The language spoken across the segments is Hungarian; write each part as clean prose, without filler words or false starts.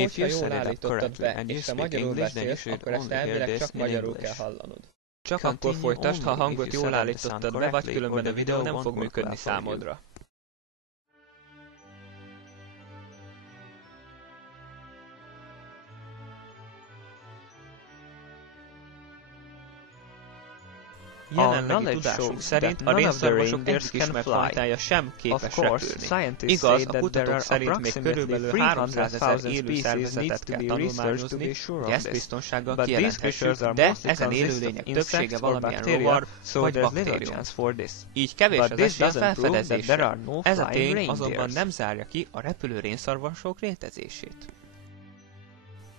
Hogyha jól állítottad be, és te magyarul beszélsz, akkor ezt elvileg csak magyarul kell hallanod. Csak akkor folytasd, ha a hangot jól állítottad be, vagy különben a videó nem fog működni számodra. Jelenlegi tudásunk szerint a rénszarvasok egyik ismert sem képes repülni. Igaz, a kutatók szerint még körülbelül 300 000 élő szervezetet kell tanulmányozni, hogy ezt biztonsággal kijelenthetjük, de ezen élőlények többsége valamilyen rovar vagy baktérium. Így kevés az esély a felfedezésre. Ez a tény azonban nem zárja ki a repülő rénszarvasok létezését.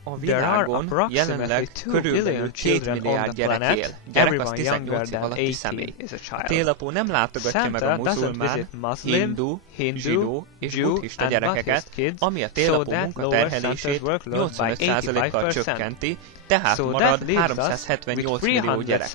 A világon jelenleg körülbelül 2 milliárd gyerek él. Gyerek az 18 év alatti személy. A télapó nem látogatja meg a muzulmán, hindu, zsidó és buddhista gyerekeket, ami a télapó munkaterhelését 85%-kal csökkenti, tehát marad 378 millió gyerek.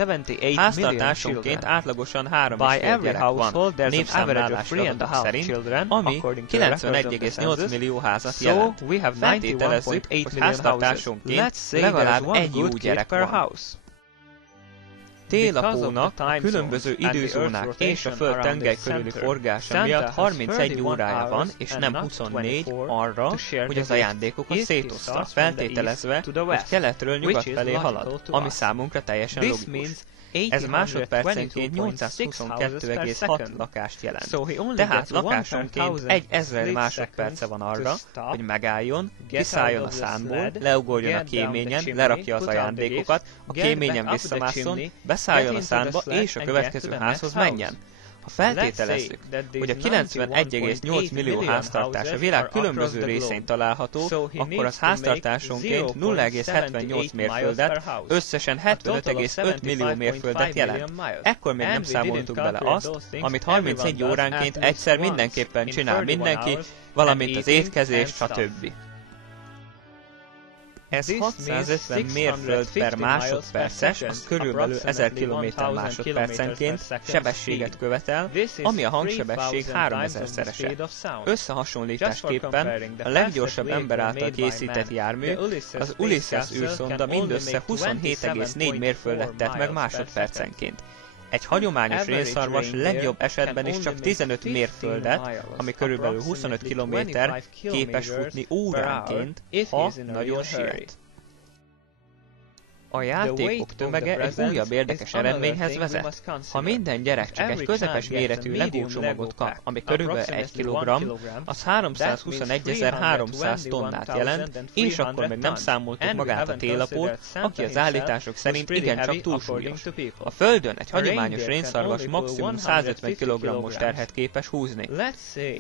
Háztartásonként átlagosan 3,5 gyerek van, népszámlálási adatok szerint, ami 91,8 millió házat jelent. Feltételezzük, hogy háztartásonként legalább egy jó gyerek van. Télapónak a különböző időzónák és a Föld tengely körüli forgása miatt 31 órája van, és nem 24 arra, hogy az ajándékokat szétoszta, feltételezve, hogy keletről nyugat felé halad, ami számunkra teljesen logikus. Ez másodpercenként 822,6 lakást jelent. Tehát lakásonként 1000 másodperce van arra, hogy megálljon, kiszálljon a szánból, leugorjon a kéményen, lerakja az ajándékokat, a kéményen visszamásszon, beszálljon a szánba és a következő házhoz menjen. Ha feltételezzük, hogy a 91,8 millió háztartás a világ különböző részein található, akkor az háztartásonként 0,78 mérföldet, összesen 75,5 millió mérföldet jelent. Ekkor még nem számoltuk bele azt, amit 31 óránként egyszer mindenképpen csinál mindenki, valamint az étkezés, stb. Ez 650 mérföld per másodperces, az körülbelül 1000 km másodpercenként sebességet követel, ami a hangsebesség 3000-szerese. Összehasonlításképpen a leggyorsabb ember által készített jármű, az Ulysses űrszonda mindössze 27,4 mérföldet tett meg másodpercenként. Egy hagyományos rénszarvas legjobb esetben is csak 15 mérföldet, ami körülbelül 25 km képes futni óránként, ha nagyon siet. A játékok tömege egy újabb érdekes eredményhez vezet. Ha minden gyerek csak egy közepes méretű Lego csomagot kap, ami körülbelül 1 kg, az 321.300 tonnát jelent, és akkor még nem számoltuk magát a télapót, aki az állítások szerint igencsak túlsúlyos. A Földön egy hagyományos rénszarvas maximum 150 kg-os terhet képes húzni.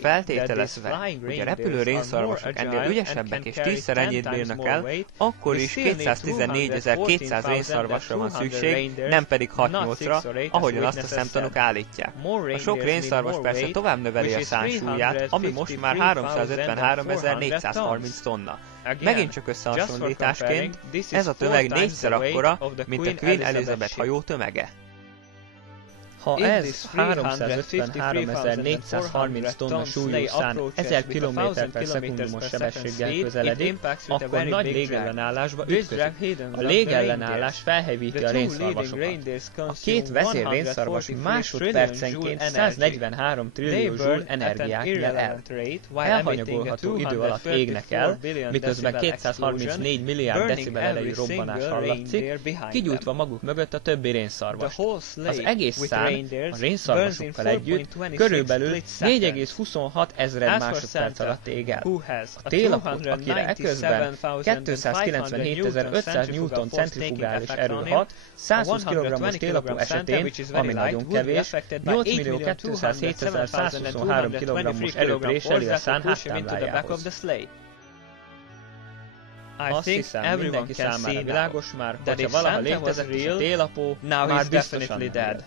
Feltételezve, hogy a repülő rénszarvasok ennél ügyesebbek és 10-szer ennyit bírnak el, akkor is 214.200 rénszarvasra van szükség, nem pedig 6-8-ra, ahogyan azt a szemtanúk állítják. A sok rénszarvas persze tovább növeli a szánsúlyát, ami most már 353.430 tonna. Megint csak összehasonlításként, ez a tömeg 4-szer akkora, mint a Queen Elizabeth hajó tömege. Ha ez 353.430 tonna súlyú szán 1000 km per szekundumos sebességgel közeledik, akkor nagy légellenállásba ütközik. A légellenállás felhevíti a rénszarvasokat. A két vezér rénszarvas másodpercenként 143 trillió joule energiát jel el. Elhanyagolható idő alatt égnek el, miközben 234 milliárd decibel erejű robbanás hallatszik, kigyújtva maguk mögött a többi rénszarvast. Az egész szán a rénszarvasokkal együtt körülbelül 4,26 ezred másodperc alatt ég el. A télapót, akire eközben 297.500 Newton centrifugális erő hat, 120 kg-os télapó esetén, ami nagyon kevés, 8.207.123 kg-os erő préseli a szán háttámlájához. Azt hiszem, mindenki számára világos már, hogyha valaha létezett is a télapó, már biztosan dead.